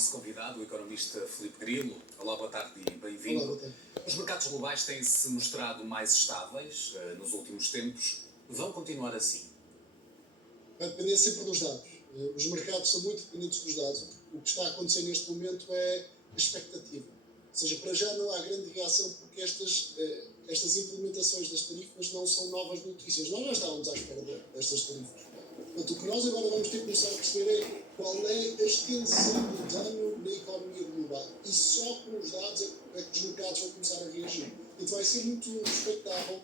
nosso convidado, o economista Filipe Grilo. Olá, boa tarde e bem-vindo. Olá, boa tarde. Os mercados globais têm-se mostrado mais estáveis nos últimos tempos. Vão continuar assim? Vai depender sempre dos dados. Os mercados são muito dependentes dos dados. O que está a acontecer neste momento é a expectativa. Ou seja, para já não há grande reação porque estas implementações das tarifas não são novas notícias. Nós já estávamos à espera destas tarifas. Portanto, o que nós agora vamos ter que começar a perceber é qual é a extensão do dano na economia global. E só com os dados é que os mercados vão começar a reagir. E vai ser muito expectável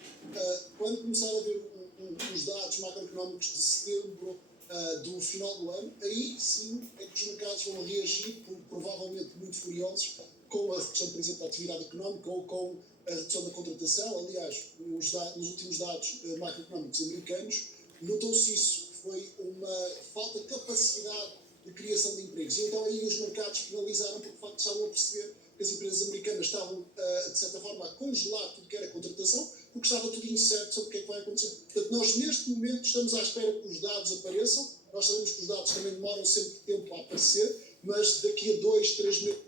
quando começar a ver os dados macroeconómicos de setembro do final do ano, aí sim é que os mercados vão reagir, provavelmente muito furiosos, com a redução, por exemplo, da atividade económica ou com a redução da contratação. Aliás, nos últimos dados macroeconómicos americanos, notou-se isso, que foi uma falta de capacidade de criação de empregos. E então aí os mercados penalizaram porque, de facto, estavam a perceber que as empresas americanas estavam, de certa forma, a congelar tudo que era contratação, porque estava tudo incerto sobre o que é que vai acontecer. Portanto, nós, neste momento, estamos à espera que os dados apareçam. Nós sabemos que os dados também demoram sempre tempo a aparecer, mas daqui a 2, 3 meses,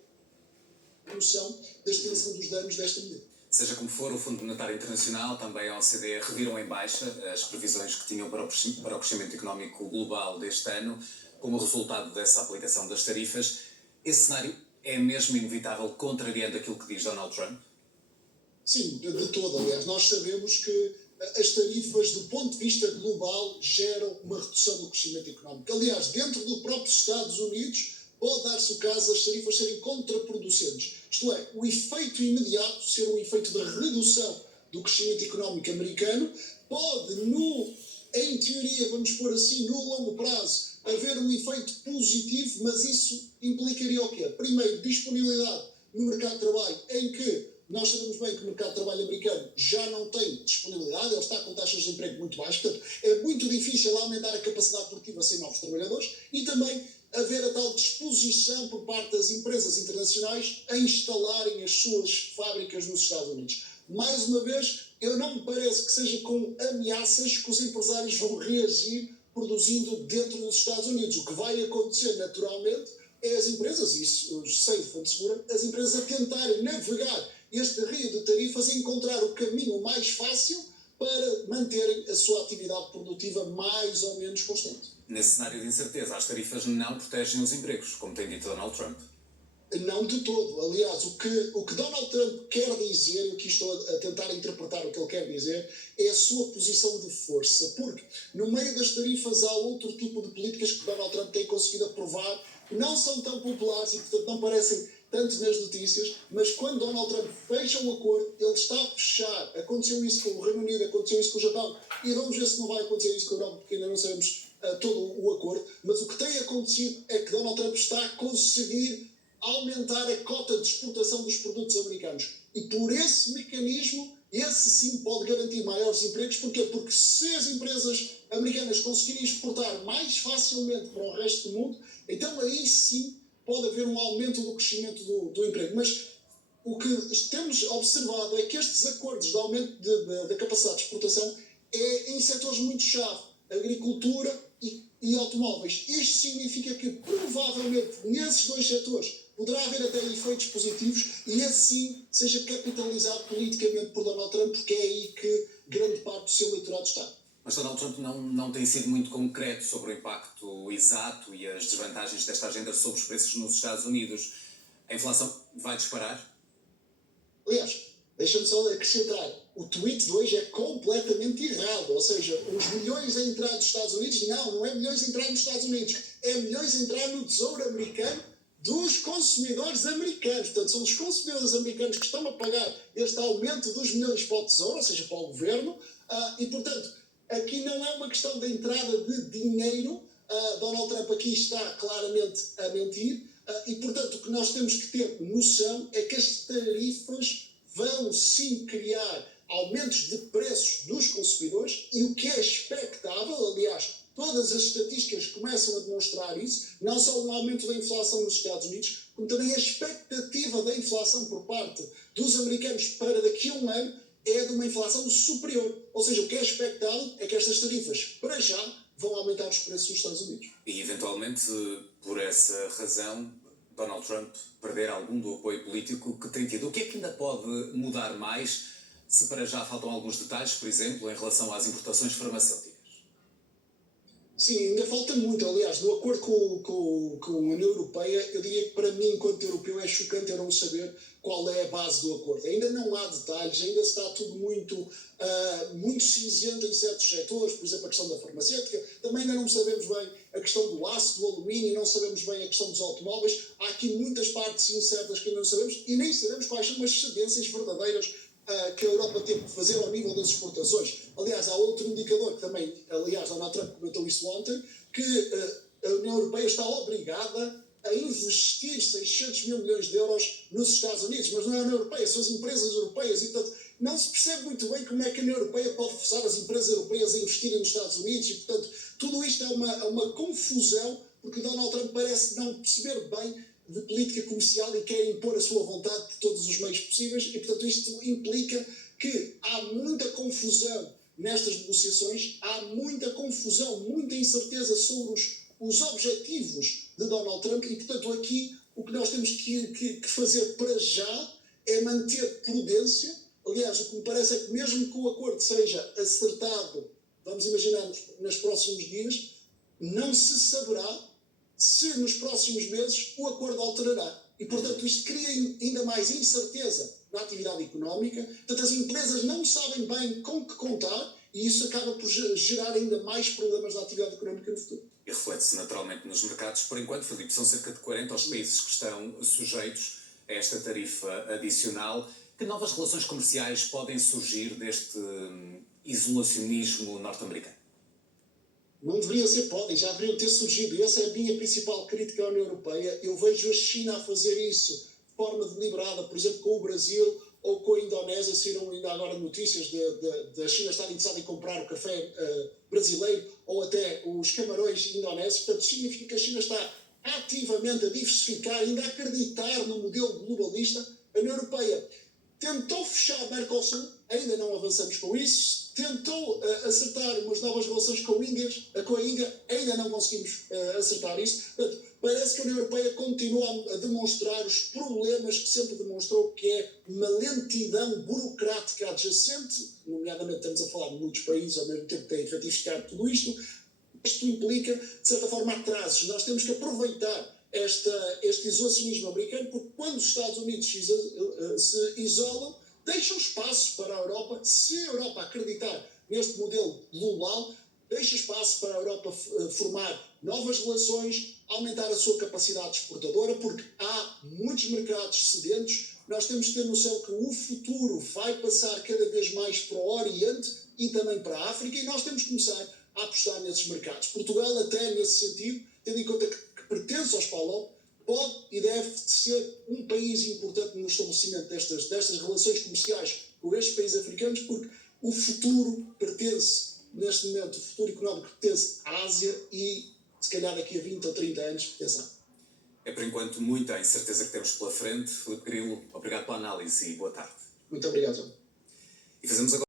noção da extensão dos danos desta medida. Seja como for, o Fundo Monetário Internacional, também a OCDE, reviram em baixa as previsões que tinham para o crescimento económico global deste ano, como resultado dessa aplicação das tarifas. Esse cenário é mesmo inevitável, contrariando aquilo que diz Donald Trump? Sim, de todo. Aliás, nós sabemos que as tarifas, do ponto de vista global, geram uma redução do crescimento económico. Aliás, dentro do próprio Estados Unidos, pode dar-se o caso das tarifas serem contraproducentes. Isto é, o efeito imediato ser um efeito de redução do crescimento económico americano, pode, em teoria, vamos pôr assim, no longo prazo, haver um efeito positivo, mas isso implicaria o quê? Primeiro, disponibilidade no mercado de trabalho, em que nós sabemos bem que o mercado de trabalho americano já não tem disponibilidade, ele está com taxas de emprego muito baixas, portanto, é muito difícil aumentar a capacidade produtiva sem novos trabalhadores, e também haver a tal disposição por parte das empresas internacionais a instalarem as suas fábricas nos Estados Unidos. Mais uma vez, eu não me parece que seja com ameaças que os empresários vão reagir produzindo dentro dos Estados Unidos. O que vai acontecer naturalmente é as empresas, isso sei de fonte segura, as empresas a tentarem navegar este rio de tarifas e encontrar o caminho mais fácil para manterem a sua atividade produtiva mais ou menos constante. Nesse cenário de incerteza, as tarifas não protegem os empregos, como tem dito Donald Trump. Não de todo. Aliás, o que Donald Trump quer dizer, e aqui estou a tentar interpretar o que ele quer dizer, é a sua posição de força. Porque no meio das tarifas há outro tipo de políticas que Donald Trump tem conseguido aprovar, que não são tão populares e, portanto, não parecem tanto nas notícias, mas quando Donald Trump fecha um acordo, ele está a fechar. Aconteceu isso com o Reino Unido, aconteceu isso com o Japão, e vamos ver se não vai acontecer isso com a Europa, porque ainda não sabemos todo o acordo. Mas o que tem acontecido é que Donald Trump está a conseguir aumentar a cota de exportação dos produtos americanos. E por esse mecanismo, esse sim pode garantir maiores empregos. Porquê? Porque se as empresas americanas conseguirem exportar mais facilmente para o resto do mundo, então aí sim pode haver um aumento do crescimento do emprego. Mas o que temos observado é que estes acordos de aumento da capacidade de exportação é em setores muito chave, agricultura e automóveis. Isto significa que provavelmente nesses dois setores poderá haver até efeitos positivos e assim seja capitalizado politicamente por Donald Trump, porque é aí que grande parte do seu eleitorado está. Mas Donald Trump não tem sido muito concreto sobre o impacto exato e as desvantagens desta agenda sobre os preços nos Estados Unidos. A inflação vai disparar? Aliás, deixa-me só acrescentar, o tweet de hoje é completamente errado, ou seja, os milhões a entrar nos Estados Unidos, não é milhões a entrar nos Estados Unidos, é milhões a entrar no Tesouro Americano dos consumidores americanos. Portanto, são os consumidores americanos que estão a pagar este aumento dos milhões para o Tesouro, ou seja, para o Governo, e, portanto, aqui não é uma questão da entrada de dinheiro, Donald Trump aqui está claramente a mentir, e, portanto, o que nós temos que ter noção é que as tarifas vão sim criar aumentos de preços dos consumidores e o que é expectável, aliás, todas as estatísticas começam a demonstrar isso, não só um aumento da inflação nos Estados Unidos, como também a expectativa da inflação por parte dos americanos para daqui a um ano é de uma inflação superior. Ou seja, o que é expectável é que estas tarifas, para já, vão aumentar os preços nos Estados Unidos. E, eventualmente, por essa razão, Donald Trump perder algum do apoio político que tem tido. O que é que ainda pode mudar mais, se para já faltam alguns detalhes, por exemplo, em relação às importações farmacêuticas? Sim, ainda falta muito. Aliás, no acordo com a União Europeia, eu diria que para mim, enquanto europeu, é chocante eu não saber qual é a base do acordo. Ainda não há detalhes, ainda está tudo muito cinzento em certos setores, por exemplo, a questão da farmacêutica. Também ainda não sabemos bem a questão do aço, do alumínio, não sabemos bem a questão dos automóveis. Há aqui muitas partes incertas que ainda não sabemos e nem sabemos quais são as cedências verdadeiras que a Europa teve que fazer ao nível das exportações. Aliás, há outro indicador que também, aliás, Donald Trump comentou isso ontem, que a União Europeia está obrigada a investir 600 mil milhões de euros nos Estados Unidos, mas não é a União Europeia, são as empresas europeias, e portanto não se percebe muito bem como é que a União Europeia pode forçar as empresas europeias a investirem nos Estados Unidos, e portanto tudo isto é uma confusão, porque Donald Trump parece não perceber bem de política comercial e quer impor a sua vontade por todos os meios possíveis, e portanto isto implica que há muita confusão nestas negociações, há muita confusão, muita incerteza sobre os objetivos de Donald Trump, e portanto aqui o que nós temos que fazer para já é manter prudência. Aliás, o que me parece é que mesmo que o acordo seja acertado, vamos imaginar nos próximos dias, não se saberá se nos próximos meses o acordo alterará. E, portanto, isto cria ainda mais incerteza na atividade económica. Portanto, as empresas não sabem bem com que contar e isso acaba por gerar ainda mais problemas na atividade económica no futuro. E reflete-se naturalmente nos mercados. Por enquanto, Filipe, são cerca de 40 os países que estão sujeitos a esta tarifa adicional. Que novas relações comerciais podem surgir deste isolacionismo norte-americano? Não deveriam ser, podem, já deveriam ter surgido. E essa é a minha principal crítica à União Europeia. Eu vejo a China a fazer isso de forma deliberada, por exemplo, com o Brasil ou com a Indonésia. Saíram ainda agora notícias da China estar interessada em comprar o café brasileiro ou até os camarões indonésios. Portanto, significa que a China está ativamente a diversificar, ainda a acreditar no modelo globalista. A União Europeia tentou fechar o Mercosul, ainda não avançamos com isso. Tentou acertar umas novas relações com a Índia, ainda não conseguimos acertar isso. Portanto, parece que a União Europeia continua a demonstrar os problemas que sempre demonstrou, que é uma lentidão burocrática adjacente, nomeadamente estamos a falar de muitos países ao mesmo tempo que têm ratificado tudo isto. Isto implica, de certa forma, atrasos. Nós temos que aproveitar este isolacionismo americano, porque quando os Estados Unidos se isolam, deixam espaço para a Europa. Se a Europa acreditar neste modelo global, deixa espaço para a Europa formar novas relações, aumentar a sua capacidade exportadora, porque há muitos mercados sedentos. Nós temos que ter noção que o futuro vai passar cada vez mais para o Oriente e também para a África, e nós temos que começar a apostar nesses mercados. Portugal, até nesse sentido, tendo em conta que pertence aos PALOP, pode e deve ser um país importante no estabelecimento destas relações comerciais com estes países africanos, porque o futuro pertence, neste momento, o futuro económico pertence à Ásia e, se calhar, daqui a 20 ou 30 anos, pertence à África. É, por enquanto, muita incerteza que temos pela frente. Filipe Grilo, obrigado pela análise e boa tarde. Muito obrigado, João. E fazemos agora